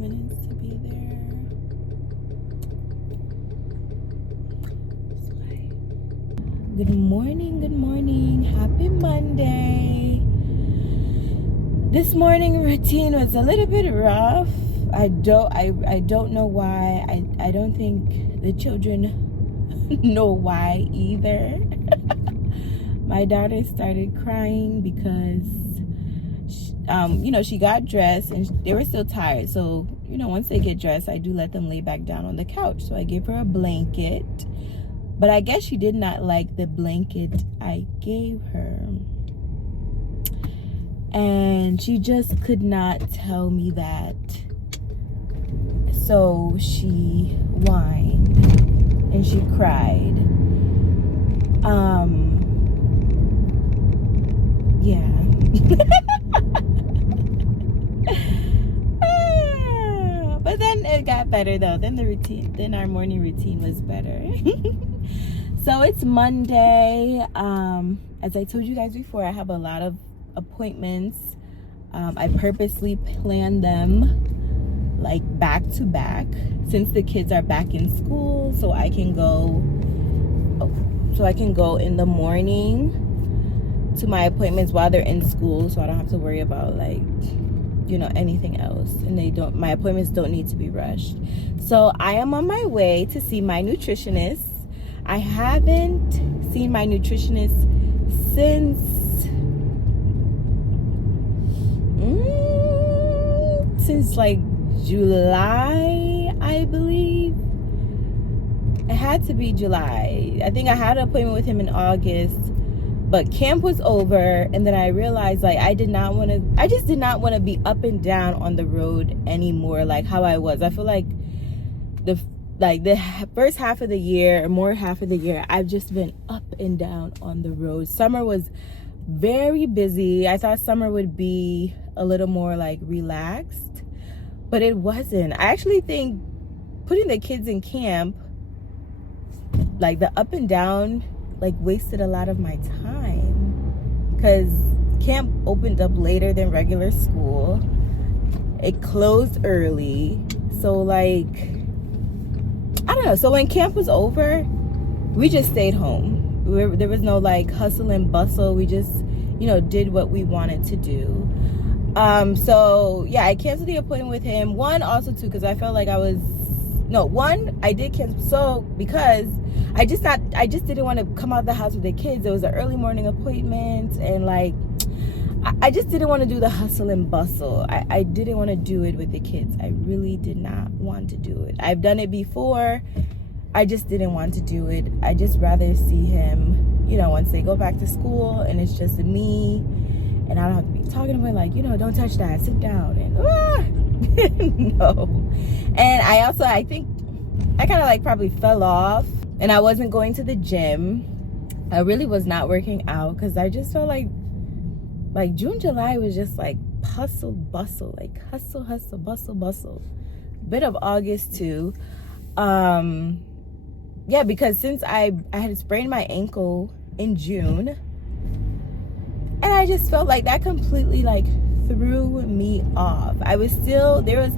minutes to be there. Good morning, good morning. Happy Monday. This morning routine was a little bit rough. I don't know why. I don't think the children know why either. My daughter started crying because she got dressed and they were still tired. So, once they get dressed, I do let them lay back down on the couch. So I gave her a blanket. But I guess she did not like the blanket I gave her. And she just could not tell me that. So she whined and she cried. Yeah. But then it got better though. Then our morning routine was better. So it's Monday. As I told you guys before, I have a lot of appointments. I purposely plan them like back to back since the kids are back in school, so I can go in the morning to my appointments while they're in school, so I don't have to worry about anything else, and my appointments don't need to be rushed. So I am on my way to see my nutritionist. I haven't seen my nutritionist since like July, I believe. It had to be July. I think I had an appointment with him in August, but camp was over, and then I realized I just did not want to be up and down on the road anymore like how I was. I feel like the first half of the year, or more half of the year, I've just been up and down on the road. Summer was very busy. I thought summer would be a little more relaxed, but it wasn't. I actually think putting the kids in camp, the up and down, wasted a lot of my time, because camp opened up later than regular school. It closed early, so I don't know. So when camp was over, we just stayed home. There was no hustle and bustle. We just did what we wanted to do. So yeah, I canceled the appointment with him. Also because I felt like I did cancel. So because I just didn't want to come out of the house with the kids. It was an early morning appointment, and I just didn't want to do the hustle and bustle. I didn't want to do it with the kids. I really did not want to do it. I've done it before. I just didn't want to do it. I just rather see him, once they go back to school and it's just me, and I don't have to be talking to him don't touch that, sit down, and no. And I think I kind of probably fell off, and I wasn't going to the gym. I really was not working out because I just felt like June, July was just hustle, bustle, hustle, bustle, bustle. Bit of August too. Yeah, because since I had sprained my ankle in June, and I just felt like that completely threw me off. There was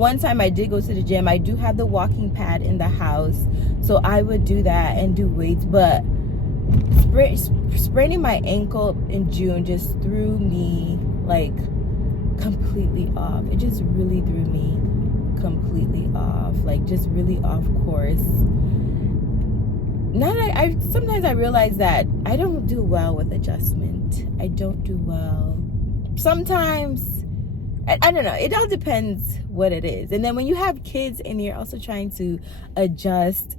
one time I did go to the gym. I do have the walking pad in the house, so I would do that and do weights, but spraining my ankle in June just threw me completely off. It just really threw me completely off, just really off course. Sometimes I realize that I don't do well with adjustment. I don't do well. Sometimes, I don't know. It all depends what it is. And then when you have kids and you're also trying to adjust,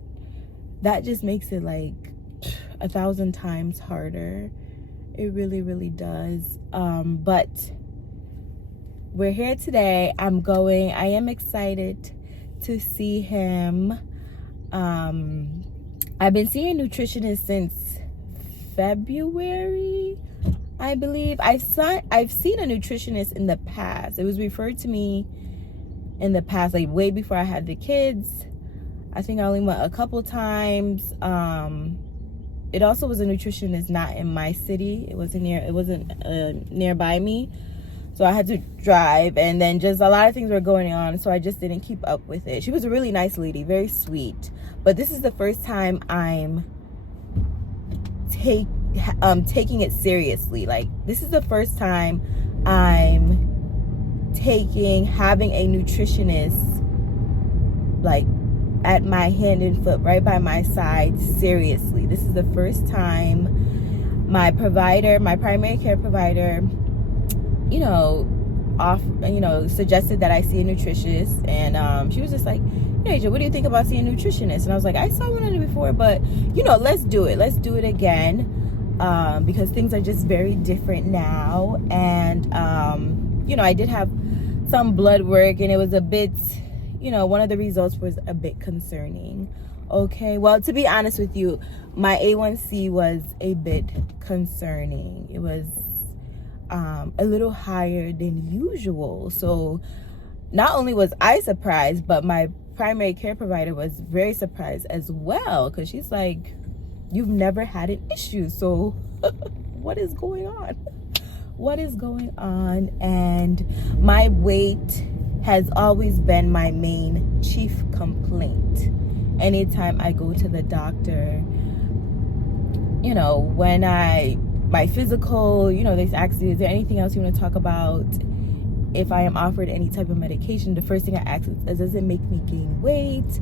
that just makes it 1,000 times harder. It really, really does. But we're here today. I am excited to see him. I've been seeing a nutritionist since February, I believe. I've seen a nutritionist in the past. It was referred to me in the past, way before I had the kids. I think I only went a couple times. It also was a nutritionist not in my city. It wasn't nearby me. So I had to drive, and then just a lot of things were going on, so I just didn't keep up with it. She was a really nice lady, very sweet. But this is the first time I'm taking it seriously. Like, this is the first time I'm having a nutritionist like at my hand and foot, right by my side, seriously. This is the first time my primary care provider, suggested that I see a nutritionist. And she was just like, "Hey, Asia, what do you think about seeing a nutritionist?" And I was like, "I saw one of them before, but let's do it again, because things are just very different now." And I did have some blood work, and it was a bit, one of the results was a bit concerning. Okay, well, to be honest with you, my A1C was a bit concerning. It was a little higher than usual. So not only was I surprised, but my primary care provider was very surprised as well, because she's like, "You've never had an issue, so what is going on? What is going on?" And my weight has always been my main chief complaint. Anytime I go to the doctor, when my physical, they ask you, "Is there anything else you want to talk about?" If I am offered any type of medication, the first thing I ask is, "Does it make me gain weight?"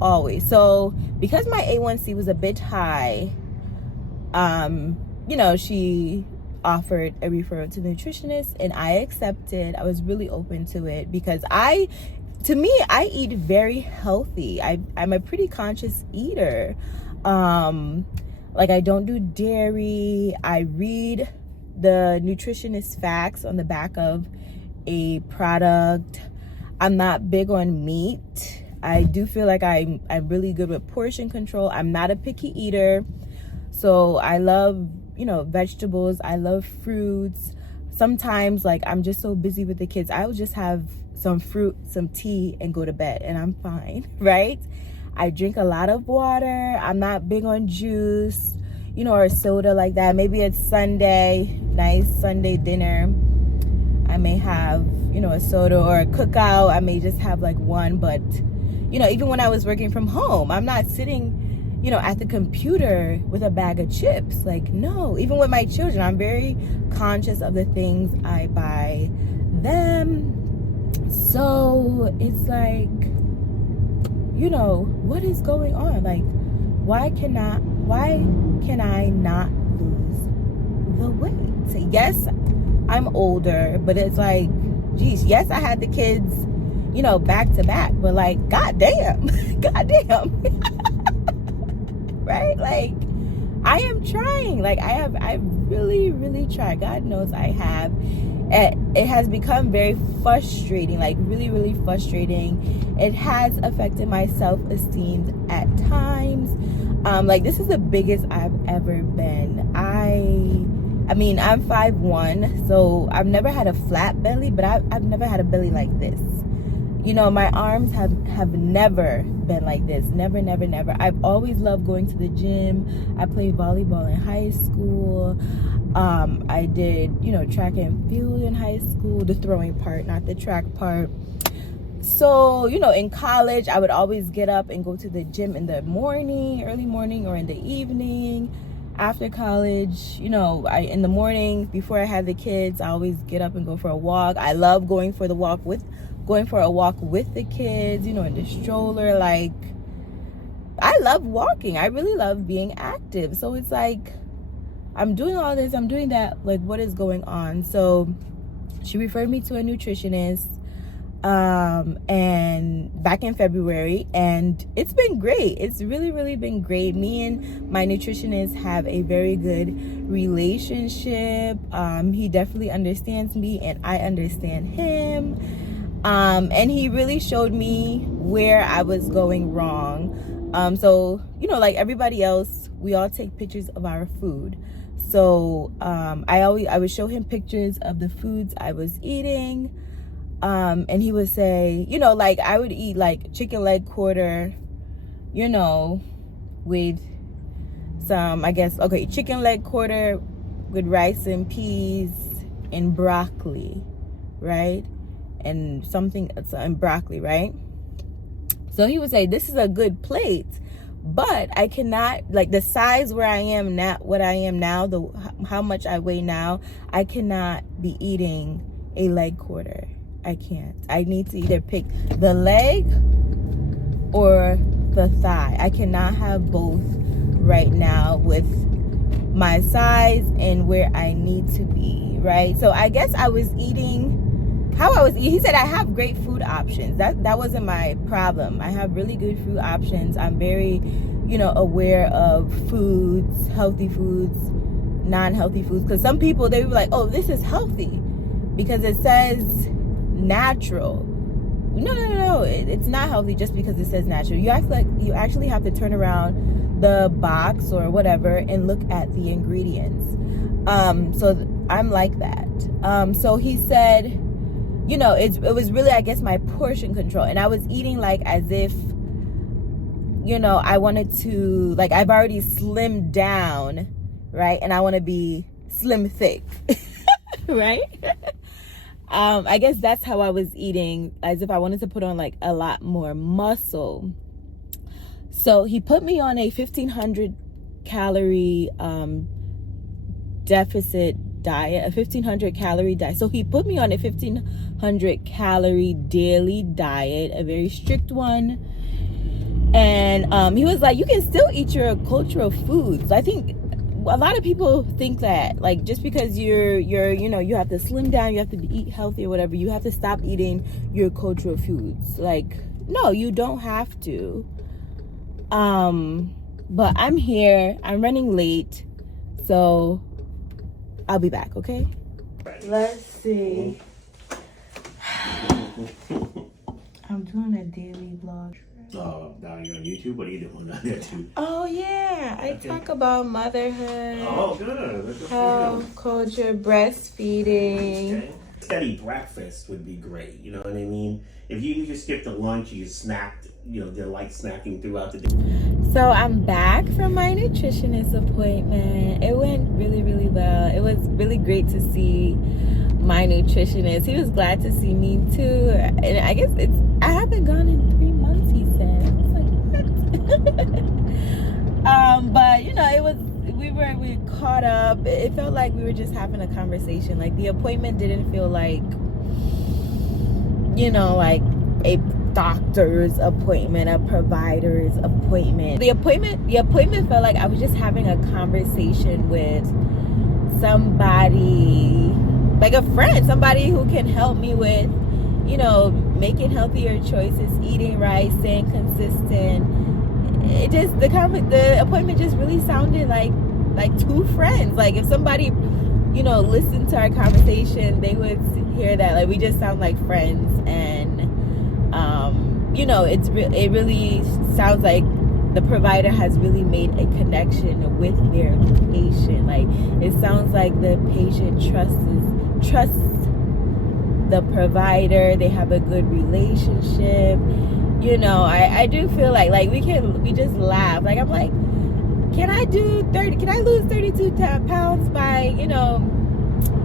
Always. So because my A1C was a bit high, she offered a referral to the nutritionist, and I accepted. I was really open to it because I eat very healthy. I'm a pretty conscious eater. Like, I don't do dairy. I read the nutritionist facts on the back of a product. I'm not big on meat. I do feel like I'm really good with portion control. I'm not a picky eater. So I love, vegetables. I love fruits. Sometimes, like, I'm just so busy with the kids, I will just have some fruit, some tea, and go to bed, and I'm fine, right? I drink a lot of water. I'm not big on juice, or soda like that. Maybe it's Sunday, nice Sunday dinner, I may have, a soda, or a cookout, I may just have like one. But, even when I was working from home, I'm not sitting, at the computer with a bag of chips. Like, no. Even with my children, I'm very conscious of the things I buy them. So it's like, what is going on? Like, why can I not lose the weight? Yes, I'm older, but it's like, geez, yes, I had the kids, back to back, but like, goddamn, right? Like, I am trying. Like, I really, really tried. God knows I have. It has become very frustrating, like really, really frustrating. It has affected my self-esteem at times. Like, this is the biggest I've ever been. I mean, I'm 5'1", so I've never had a flat belly, but I've never had a belly like this. My arms have never been like this. Never. I've always loved going to the gym. I played volleyball in high school. I did, track and field in high school, the throwing part, not the track part. So, in college, I would always get up and go to the gym in the morning, early morning, or in the evening. After college, in the morning, before I had the kids, I always get up and go for a walk. I love going for a walk with the kids, in the stroller. Like, I love walking. I really love being active. So it's like, I'm doing all this, I'm doing that. Like, what is going on? So she referred me to a nutritionist, and back in February, and it's been great. It's really, really been great. Me and my nutritionist have a very good relationship. He definitely understands me, and I understand him. And he really showed me where I was going wrong. So, like everybody else, we all take pictures of our food. So, I would show him pictures of the foods I was eating. And he would say, like, I would eat like chicken leg quarter, with some, chicken leg quarter with rice and peas, and broccoli, right? And something and broccoli, right? So he would say, this is a good plate, but I cannot, like the size where I am now, what I am now, how much I weigh now, I cannot be eating a leg quarter. I can't. I need to either pick the leg or the thigh. I cannot have both right now with my size and where I need to be, right? So I guess I was eating how I was eating. He said I have great food options. That wasn't my problem. I have really good food options. I'm very, aware of foods, healthy foods, non-healthy foods. Because some people, they were like, oh, this is healthy because it says natural. No. It's not healthy just because it says natural. You actually have to turn around the box or whatever and look at the ingredients. So I'm like that. So he said, it was really, I guess, my portion control. And I was eating like as if, I wanted to, like, I've already slimmed down, right? And I want to be slim thick, right? I guess that's how I was eating, as if I wanted to put on like a lot more muscle. So he put me on a 1,500 calorie deficit diet, a 1,500 calorie diet. So he put me on a 1,500 calorie daily diet, a very strict one. And he was like, you can still eat your cultural foods. I think a lot of people think that, like, just because you're you have to slim down, you have to eat healthy or whatever, you have to stop eating your cultural foods. Like, no, you don't have to. But I'm here. I'm running late, so I'll be back. Okay. Let's see. I'm doing a daily vlog. Oh, now you're on YouTube? What are you doing on YouTube? Oh, yeah. I talk about motherhood. Oh, good. Health, culture, breastfeeding. Okay. Steady breakfast would be great. You know what I mean? If you just skip the lunch, you snacked, they're like snacking throughout the day. So I'm back from my nutritionist appointment. It went really, really well. It was really great to see my nutritionist. He was glad to see me too. And I guess I haven't gone in 3 months, he said. I was like, what? But we caught up. It felt like we were just having a conversation. Like, the appointment didn't feel like, like a doctor's appointment, a provider's appointment. The appointment felt like I was just having a conversation with somebody, like a friend, somebody who can help me with, making healthier choices, eating right, staying consistent. It just, the appointment just really sounded like two friends. Like, if somebody, listened to our conversation, they would hear that, like, we just sound like friends. And it really sounds like the provider has really made a connection with their patient. Like, it sounds like the patient trusts the provider. They have a good relationship. I do feel like we just laugh. Like, I'm like, can I lose 32 pounds by,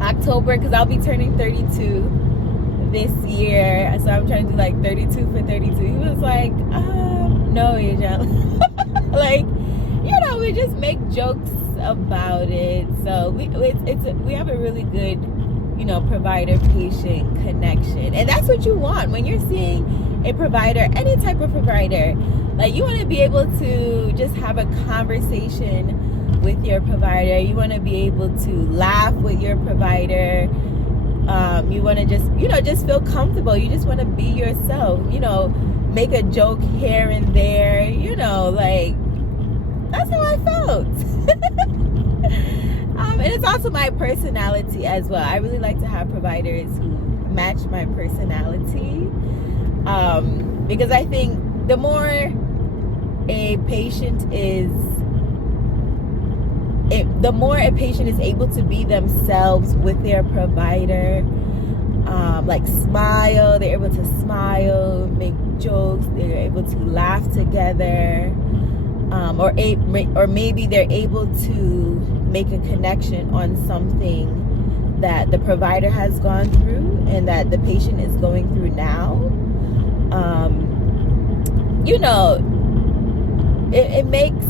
October? Because I'll be turning 32 this year. So I'm trying to do like 32 for 32. He was like, no, Angel. Like, we just make jokes about it. So we have a really good, provider-patient connection. And that's what you want when you're seeing a provider, any type of provider. Like, you want to be able to just have a conversation with your provider. You want to be able to laugh with your provider. You want to just feel comfortable. You just want to be yourself, make a joke here and there, like, that's how I felt. And it's also my personality as well. I really like to have providers who match my personality. Because I think the more a patient is able to be themselves with their provider, like smile, they're able to smile, make jokes, they're able to laugh together, or maybe they're able to make a connection on something that the provider has gone through and that the patient is going through now. You know, it makes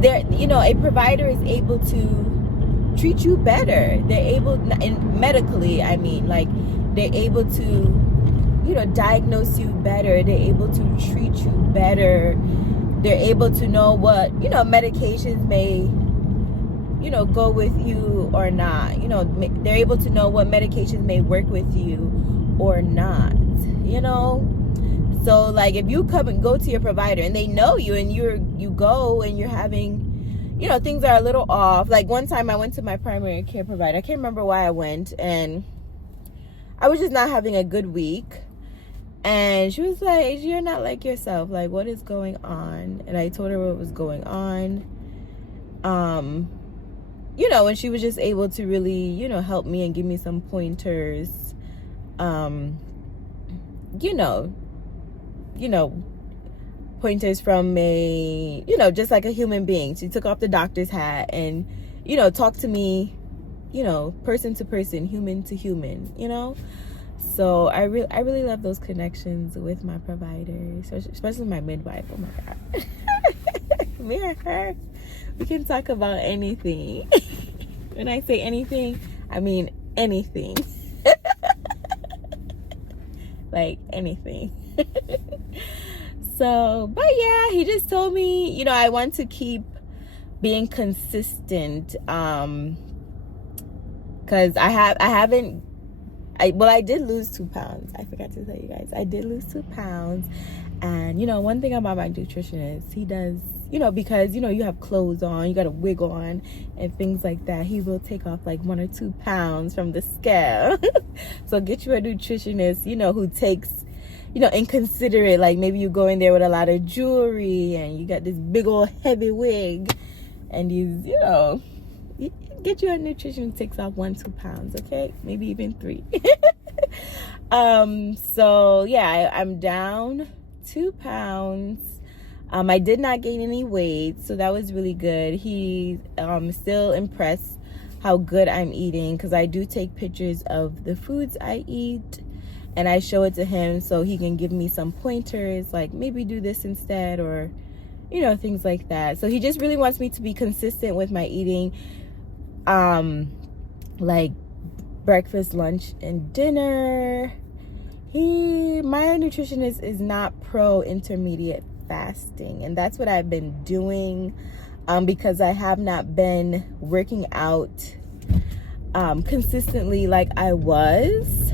their, you know, a provider is able to treat you better. They're able, and medically, I mean, like, they're able to, you know, diagnose you better. They're able to treat you better. They're able to know what, you know, medications may, you know, go with you or not. You know, they're able to know what medications may work with you or not, you know. So, like, if you come and go to your provider and they know you, and you go and you're having, you know, things are a little off. Like, one time I went to my primary care provider. I can't remember why I went, and I was just not having a good week. And she was like, "You're not like yourself. Like, what is going on?" And I told her what was going on. You know, and she was just able to really, you know, help me and give me some pointers. You know, pointers from a, you know, just like a human being. She took off the doctor's hat and, you know, talked to me, you know, person to person, human to human, you know. So I really love those connections with my providers, especially my midwife. Oh my God. Me and her, we can talk about anything. When I say anything, I mean anything. Like, anything. So, but yeah, he just told me, you know, I want to keep being consistent, because I did lose 2 pounds. I forgot to tell you guys, I did lose 2 pounds. And, you know, one thing about my nutritionist, he does, you know, because, you know, you have clothes on, you got a wig on and things like that, he will take off like 1 or 2 pounds from the scale. So get you a nutritionist, you know, who takes, you know, inconsiderate, like, maybe you go in there with a lot of jewelry and you got this big old heavy wig, and you know, get you a nutritionist who takes off 1-2 pounds, okay? Maybe even 3. So yeah, I'm down 2 pounds. I did not gain any weight, so that was really good. He's still impressed how good I'm eating, because I do take pictures of the foods I eat and I show it to him so he can give me some pointers, like maybe do this instead, or, you know, things like that. So he just really wants me to be consistent with my eating, like breakfast, lunch, and dinner. My nutritionist is not pro intermediate fasting, and that's what I've been doing, because I have not been working out consistently like I was.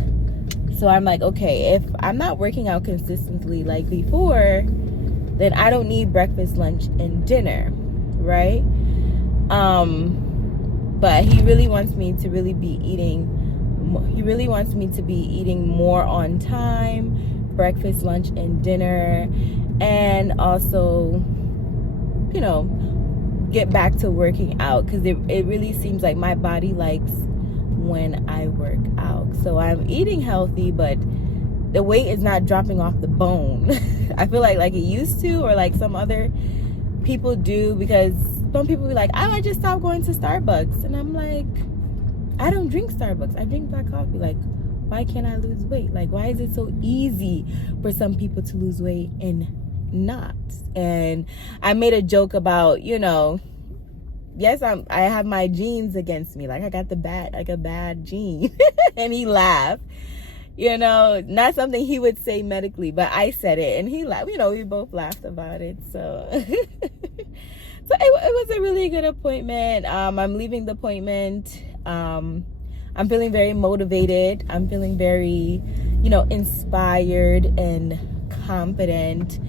So I'm like, okay, if I'm not working out consistently like before, then I don't need breakfast, lunch, and dinner, right? But he really wants me to really be eating. He really wants me to be eating more on time, breakfast, lunch, and dinner, and also, you know, get back to working out, because it really seems like my body likes when I work out. So I'm eating healthy, but the weight is not dropping off the bone. I feel like it used to, or like some other people do, because some people be like, I just stopped going to Starbucks, and I'm like, I don't drink Starbucks, I drink black coffee. Like, why can't I lose weight? Like, why is it so easy for some people to lose weight and not? And I made a joke about, you know, yes, I have my genes against me. Like, I got a bad gene. And he laughed. You know, not something he would say medically, but I said it, and he laughed. You know, we both laughed about it. So, so it was a really good appointment. I'm leaving the appointment. I'm feeling very motivated. I'm feeling very, you know, inspired and confident.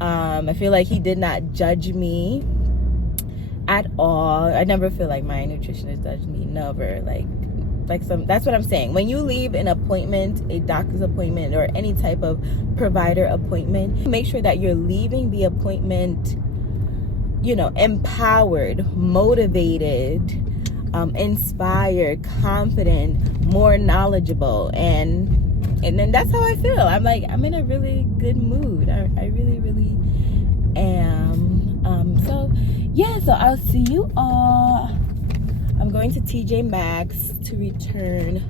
I feel like he did not judge me at all. I never feel like my nutritionist judged me. Never. That's what I'm saying. When you leave an appointment, a doctor's appointment, or any type of provider appointment, make sure that you're leaving the appointment, you know, empowered, motivated, inspired, confident, more knowledgeable, and then that's how I feel. I'm like, I'm in a really good mood. I really am. So yeah, so I'll see you all. I'm going to TJ Maxx to return.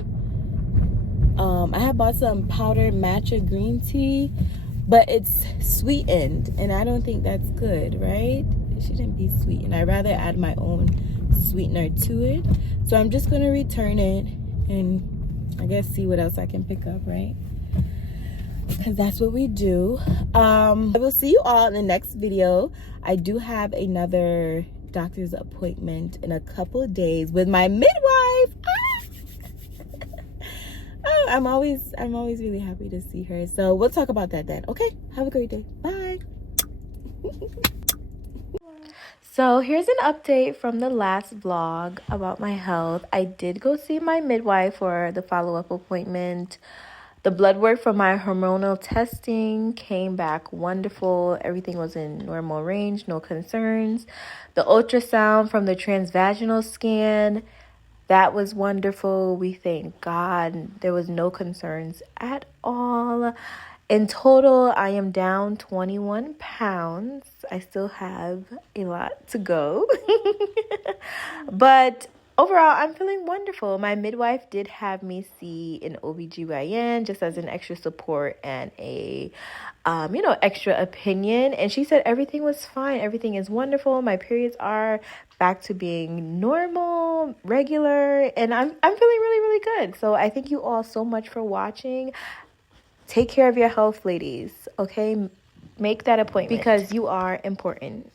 I have bought some powdered matcha green tea, but it's sweetened, and I don't think that's good, right? It shouldn't be sweetened. I'd rather add my own sweetener to it. So I'm just gonna return it and I guess see what else I can pick up, right? Because that's what we do. I will see you all in the next video. I do have another doctor's appointment in a couple of days with my midwife. Oh, I'm always really happy to see her. So we'll talk about that then. Okay, have a great day. Bye. So here's an update from the last vlog about my health. I did go see my midwife for the follow-up appointment. The blood work from my hormonal testing came back wonderful. Everything was in normal range, no concerns. The ultrasound from the transvaginal scan, that was wonderful. We thank God. There was no concerns at all. In total, I am down 21 pounds. I still have a lot to go. But overall, I'm feeling wonderful. My midwife did have me see an OBGYN just as an extra support and a, extra opinion. And she said everything was fine. Everything is wonderful. My periods are back to being normal, regular, and I'm feeling really, really good. So I thank you all so much for watching. Take care of your health, ladies, okay? Make that appointment because you are important.